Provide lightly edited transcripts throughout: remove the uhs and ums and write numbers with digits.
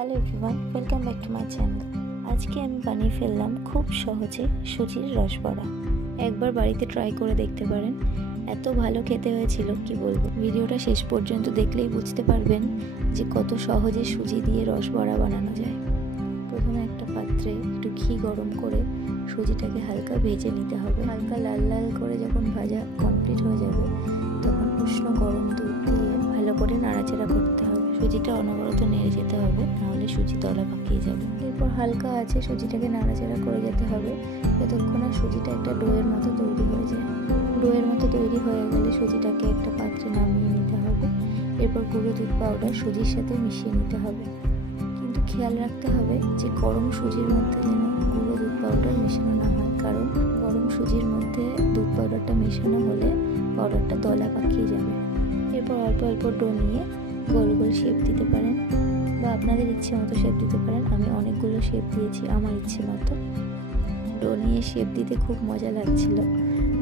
Hello everyone, welcome back to my channel. আজকে আমি বানিয়ে ফেললাম খুব সহজে সুজির রসবড়া। একবার বাড়িতে ট্রাই করে দেখতে পারেন, এত ভালো খেতে হয়েছিল কি বলবো। ভিডিওটা শেষ পর্যন্ত দেখলেই বুঝতে পারবেন যে কত সহজে সুজি দিয়ে রসবড়া বানানো যায়। প্রথমে একটা পাত্রে একটু ঘি গরম করে সুজিটাকে হালকা ভেজে নিতে হবে। হালকা লাল লাল করে যখন ভাজা কমপ্লিট হয়ে যাবে তখন উষ্ণ গরম দুধ দিয়ে ভালো করে নাড়াচাড়া করতে হবে। সুজিটা অনবরত নেড়ে যেতে হবে, নাহলে সুজি তলা পাকিয়ে যাবে। এরপর হালকা আছে সুজিটাকে নাড়াচাড়া করে যেতে হবে যতক্ষণ না সুজিটা একটা ডোয়ের মতো তৈরি হয়ে যায়। ডোয়ের মতো তৈরি হয়ে গেলে সুজিটাকে একটা পাত্রে নামিয়ে নিতে হবে। এরপর গুঁড়ো দুধ পাউডার সুজির সাথে মিশিয়ে নিতে হবে, কিন্তু খেয়াল রাখতে হবে যে গরম সুজির মধ্যে যেন গুঁড়ো দুধ পাউডার মেশানো না হয়, কারণ গরম সুজির মধ্যে দুধ পাউডারটা মেশানো হলে পাউডারটা দলা পাকিয়ে যাবে। এরপর অল্প অল্প ডো নিয়ে গোল গোল শেপ দিতে পারেন বা আপনাদের ইচ্ছে মতো শেপ দিতে পারেন। আমি অনেকগুলো শেপ দিয়েছি আমার ইচ্ছে মতো। ডো নিয়ে শেপ দিতে খুব মজা লাগছিল,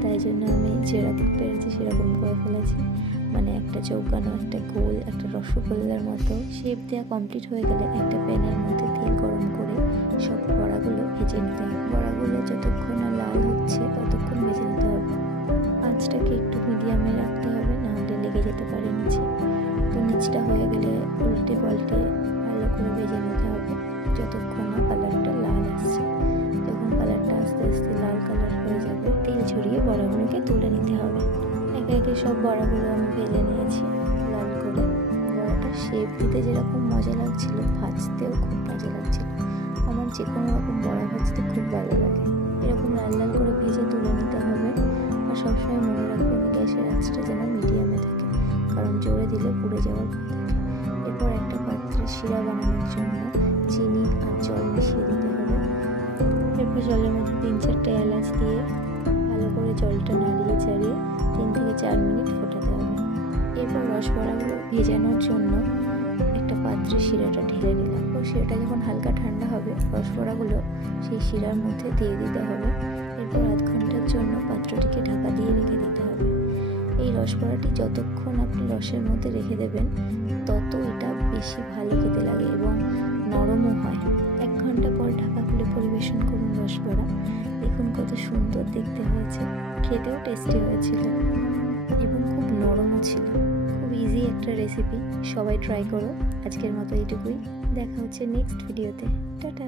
তাই জন্য আমি যেরকম পেরেছি সেরকম করে ফেলেছি। মানে একটা চৌকানো, একটা গোল, একটা রসগোল্লার মতো শেপ দেওয়া কমপ্লিট হয়ে গেলে একটা প্যানের মধ্যে তেল গরম করে সব বড়াগুলো ভেজে নিতে হবে। বড়াগুলো যতক্ষণ না লাল হচ্ছে ততক্ষণ ভেজে নিতে হবে। আঁচটাকে একটু মিডিয়ামে রাখতে হবে, নাহলে লেগে যেতে পারে নিচে। তো নিচটা হয়ে গেলে উল্টে পাল্টে ভালো করে ভেজে নিতে হবে যতক্ষণ না কালারটা লাল আসছে। যখন কালারটা আস্তে আস্তে লাল কালার হয়ে যাবে তেল ছড়িয়ে বড়াগুলোকে তুলে নিতে হবে। একে একে সব বড়াগুলো আমি ভেজে নিয়েছি লাল করে। বড়াটা শেপ দিতে যেরকম মজা লাগছিল, ভাজতেও খুব মজা লাগছিল। আমার যে কোনো রকম বড়া ভাজতে খুব ভালো লাগে। এরকম লাল লাল করে ভেজে তুলে নিতে হবে। আর সবসময় মনে রাখবেন গ্যাসের আঁচটা যেন মিডিয়ামে থাকে, কারণ জোরে দিলে পুড়ে যাওয়ার ভয় থাকে। এরপর একটা পাত্রে শিরা বানানোর জন্য চিনি আর জল মিশিয়ে দিতে হবে। এরপর জলের মধ্যে 3-4টে এলাচ দিয়ে ভালো করে জলটা নাড়িয়ে চাড়িয়ে 3 থেকে 4 মিনিট ফোটাতে হবে। এরপর রসবড়াগুলো ভেজানোর জন্য একটা পাত্রে শিরাটা ঢেলে নিলাম। তো শিরাটা যখন হালকা ঠান্ডা হবে রসবড়াগুলো সেই শিরার মধ্যে দিয়ে দিতে হবে। এরপর আধ ঘন্টার জন্য পাত্রটিকে ঢাকা দিয়ে রেখে দিতে হবে। এই রসবড়াটি যতক্ষণ আপনি রসের মধ্যে রেখে দেবেন তত এটা বেশি ভালো খেতে লাগে এবং নরমও হয়। 1 ঘন্টা পর ঢাকা খুলে পরিবেশন করুন রসবড়া। দেখুন কত সুন্দর দেখতে হয়েছে, খেতেও টেস্টি হয়েছিল এবং খুব নরমও ছিল। খুব ইজি একটা রেসিপি, সবাই ট্রাই করো। আজকের মতো এইটুকুই, দেখা হচ্ছে নেক্সট ভিডিওতে। টাটা।